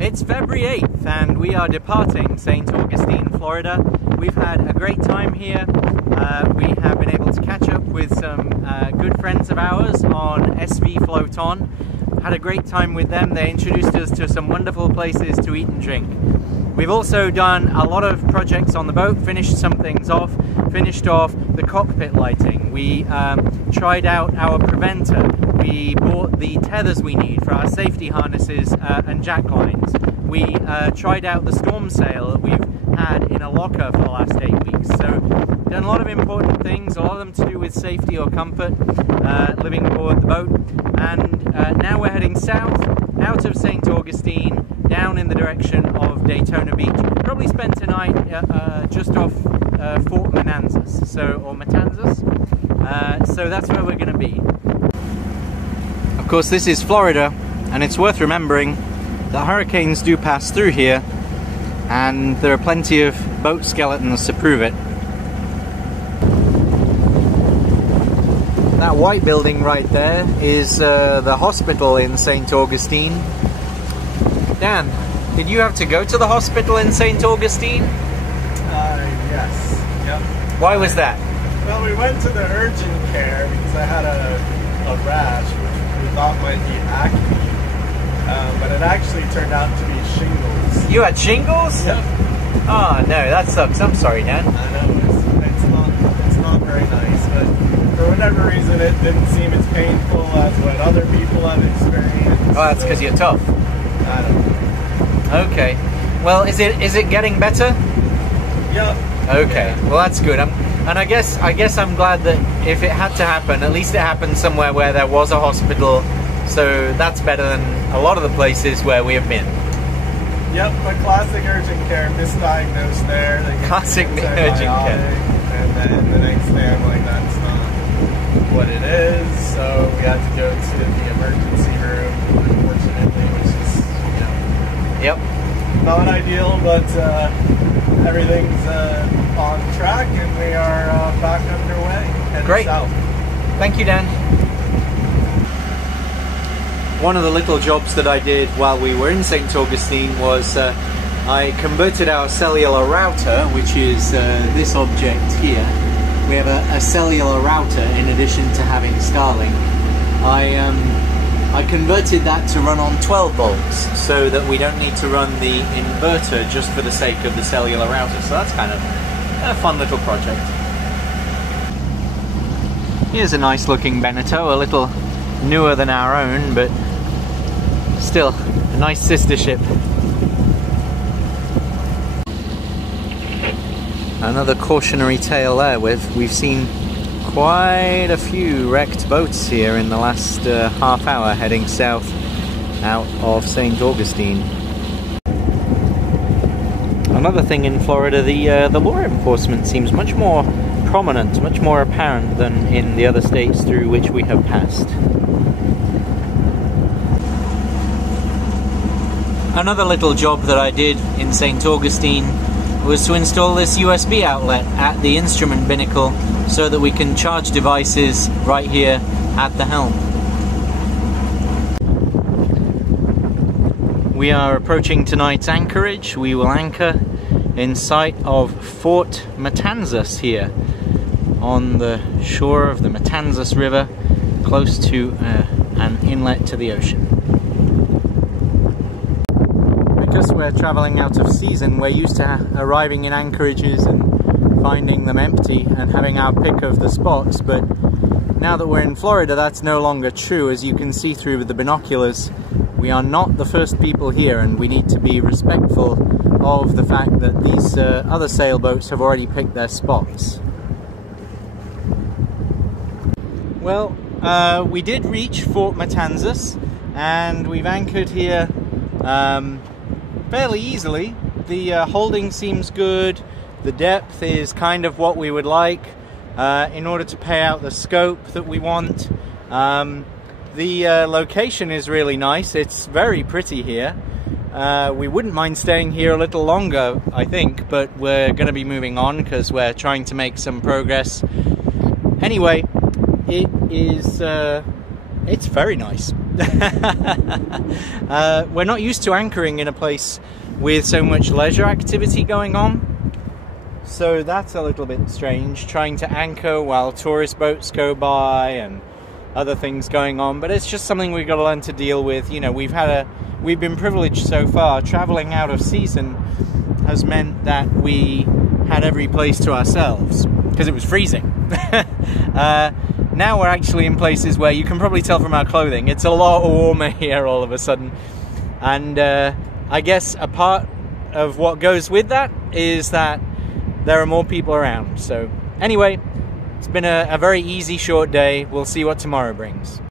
It's February 8th and we are departing St Augustine, Florida. We've had a great time here. We have been able to catch up with some good friends of ours on SV Float On. Had a great time with them. They introduced us to some wonderful places to eat and drink. We've also done a lot of projects on the boat, finished some things off, finished off the cockpit lighting. We tried out our preventer. We bought the tethers we need for our safety harnesses and jack lines. We tried out the storm sail that we've had in a locker for the last 8 weeks. So done a lot of important things, a lot of them to do with safety or comfort, living aboard the boat. And now we're heading south, out of St Augustine, down in the direction of Daytona Beach. Probably spend tonight just off Fort Matanzas, or Matanzas. So that's where we're going to be. Of course, this is Florida, and it's worth remembering that hurricanes do pass through here, and there are plenty of boat skeletons to prove it. That white building right there is the hospital in St Augustine. Dan, did you have to go to the hospital in St Augustine? Yes. Yep. Why was that? Well, we went to the urgent care because I had a rash, which we thought might be acne, but it actually turned out to be shingles. You had shingles? Yep. Oh no, that sucks. I'm sorry, Dan. I know, it's not very nice, but for whatever reason it didn't seem as painful as what other people have experienced. Oh, that's because you're tough. I don't know. Okay. Well, is it getting better? Yep. Okay. Yeah. Well, that's good. And I guess I'm glad that if it had to happen, at least it happened somewhere where there was a hospital. So that's better than a lot of the places where we have been. Yep, but classic urgent care, misdiagnosed there. Classic urgent care. And then the next day I'm like, that's not what it is. So we had to go to the emergency room, unfortunately, which is, Yep. not ideal, but everything's on track and we are back underway. Heading Great. South. Thank you, Dan. One of the little jobs that I did while we were in St Augustine was I converted our cellular router, which is this object here. We have a cellular router in addition to having Starlink. I converted that to run on 12 volts so that we don't need to run the inverter just for the sake of the cellular router. So that's kind of a fun little project. Here's a nice looking Beneteau, a little newer than our own, but still a nice sister ship. Another cautionary tale there. We've seen quite a few wrecked boats here in the last half hour heading south out of St Augustine. Another thing in Florida, the law enforcement seems much more prominent, much more apparent than in the other states through which we have passed. Another little job that I did in St Augustine was to install this USB outlet at the instrument binnacle so that we can charge devices right here at the helm. We are approaching tonight's anchorage. We will anchor in sight of Fort Matanzas here on the shore of the Matanzas River, close to an inlet to the ocean. Because we're traveling out of season, we're used to arriving in anchorages and finding them empty and having our pick of the spots, but now that we're in Florida, that's no longer true. As you can see through the binoculars, we are not the first people here, and we need to be respectful of the fact that these other sailboats have already picked their spots. Well, we did reach Fort Matanzas, and we've anchored here fairly easily. The holding seems good. The depth is kind of what we would like in order to pay out the scope that we want. The location is really nice. It's very pretty here. We wouldn't mind staying here a little longer, I think, but we're going to be moving on because we're trying to make some progress. Anyway, it's very nice. We're not used to anchoring in a place with so much leisure activity going on, so that's a little bit strange, trying to anchor while tourist boats go by and other things going on, but it's just something we've got to learn to deal with. You know, we've been privileged so far. Traveling out of season has meant that we had every place to ourselves because it was freezing. Now we're actually in places where you can probably tell from our clothing it's a lot warmer here all of a sudden, and I guess a part of what goes with that is that there are more people around. So anyway, it's been a very easy short day. We'll see what tomorrow brings.